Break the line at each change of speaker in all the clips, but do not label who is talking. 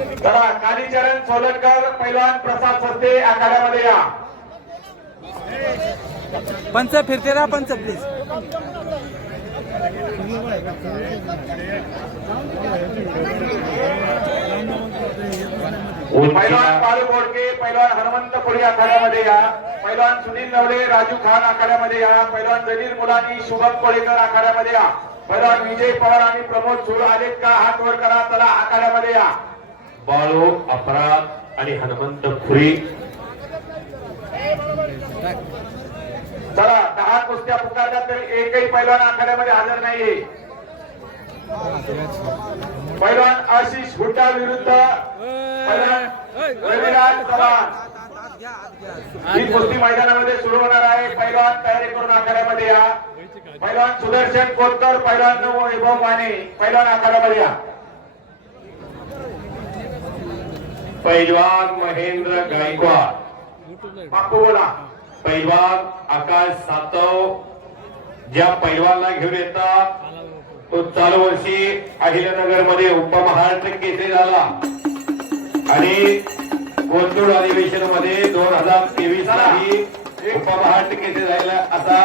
चला कालीचरण सोलनकर पैलवान प्रसाद सस्ते आखाड्यामध्ये या.
पंच फिरते राहा पंच प्लीज
पैलवान बालू बोडके पैलवान हनुमंत पुरी आखाड्यामध्ये या. पैलवान सुनील नवले राजू खान आखाड्यामध्ये या. पैलवान जलील मुलानी शुभम कोळेकर आखाड्यामध्ये या. पैलवान विजय पवार आणि प्रमोद झुळ आलेत का? हात वर करा चला आखाड्यामध्ये या.
बाळू अपराध आणि हनुमंत खुरी.
चला दहा कुस्त्या पुकारल्या तरी एकही पैलवान आखाड्यामध्ये हजर नाहीये. पैलवान आशिष हुड्डा विरुद्ध रविराज चव्हाण. ही कुस्ती मैदानामध्ये सुरू होणार आहे. पैलवान तयारी करून आखाड्यामध्ये या. पैलवान सुदर्शन कोतकर पैलवान वैभव माने पैलवान आखाड्यामध्ये या.
पैलवान महेंद्र गायकवाड.
बापू बोला.
पैलवान आकाश सातव. ज्या पैलवानला घेऊन येतात तो चालू वर्षी अहिल्यानगरमध्ये उपमहाराष्ट्र केसरी झाला. आणि कोथरूड अधिवेशनमध्ये दोन हजार तेवीस साली उपमहाराष्ट्र केसरी झालेला असा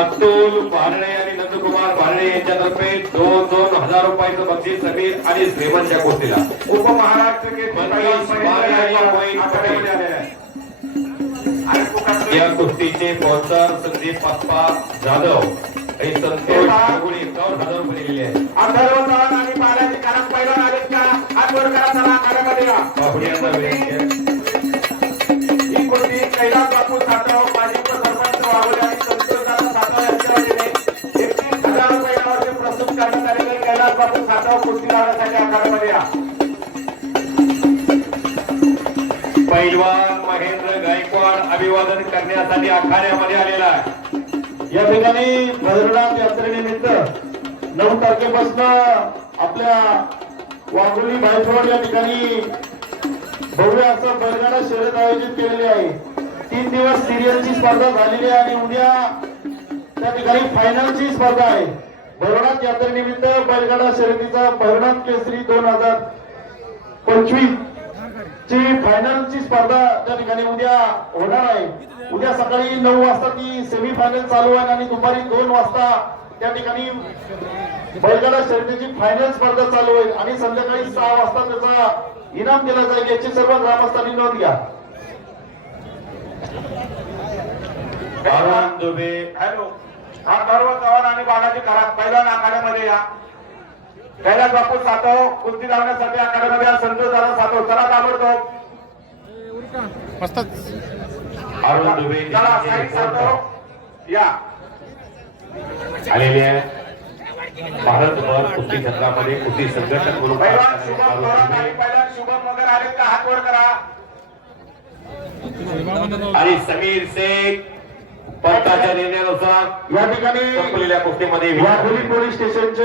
अतुल भारणे आणि नंदकुमार भारणे यांच्यातर्फे दोन दोन हजार रुपयाचं बक्षीस समीर आणि श्रीमंतच्या गोष्टीला.
उपमहाराष्ट्र.
या कुस्तीचे स्पॉन्सर संदीप पप्पा जाधव. आणि संतोष एकावन्न हजार रुपये दिलेले आहेत.
आणि बालाजी कारण का करा चला आखाड्यामध्ये
पैलवान महेंद्र गायकवाड अभिवादन करण्यासाठी आखाड्यामध्ये आलेला आहे.
या ठिकाणी भद्रनाथ यात्रेनिमित्त नऊ तारखेपासून आपल्या वाघोली भायफोड या ठिकाणी भव्य असं बैलगाडा शर्यत आयोजित केलेली आहे. तीन दिवस सिरियलची स्पर्धा झालेली आहे आणि उद्या त्या ठिकाणी फायनलची स्पर्धा आहे. भैरवनाथ यात्रेनिमित्त बैलगाडा शर्यतीचा भैरवनाथ केसरी दोन हजार पंचवीस ची फायनलची स्पर्धा त्या ठिकाणी उद्या होणार आहे. उद्या सकाळी नऊ वाजता ती सेमी फायनल चालू आहे आणि दुपारी दोन वाजता त्या ठिकाणी बैलगाडा शर्यतीची फायनल स्पर्धा चालू आहे आणि संध्याकाळी सहा वाजता त्याचा इनाम दिला जाईल. याची सर्व ग्रामस्थांनी नोंद घ्या.
अरुण दुबे.
हॅलो. हा सर्व चव्हाण आणि बालाजी करात पहिल्या आखाड्यामध्ये या. कैलास बापू सातव कुस्ती लावण्यासाठी आखाड्यामध्ये या संतोष ताबडतोब
अरुण दुबे.
या.
आलेले आहे. भारतभर कुस्ती क्षेत्रामध्ये कुस्ती संघटन करून
पैलवान शुभम वगैरे आलेत का? हात वर करा.
आणि समीर शेख पंताच्या निर्णयानुसार
या ठिकाणी
संपलेल्या कुस्तीमध्ये विजय.
वाघोली पोलीस स्टेशनचे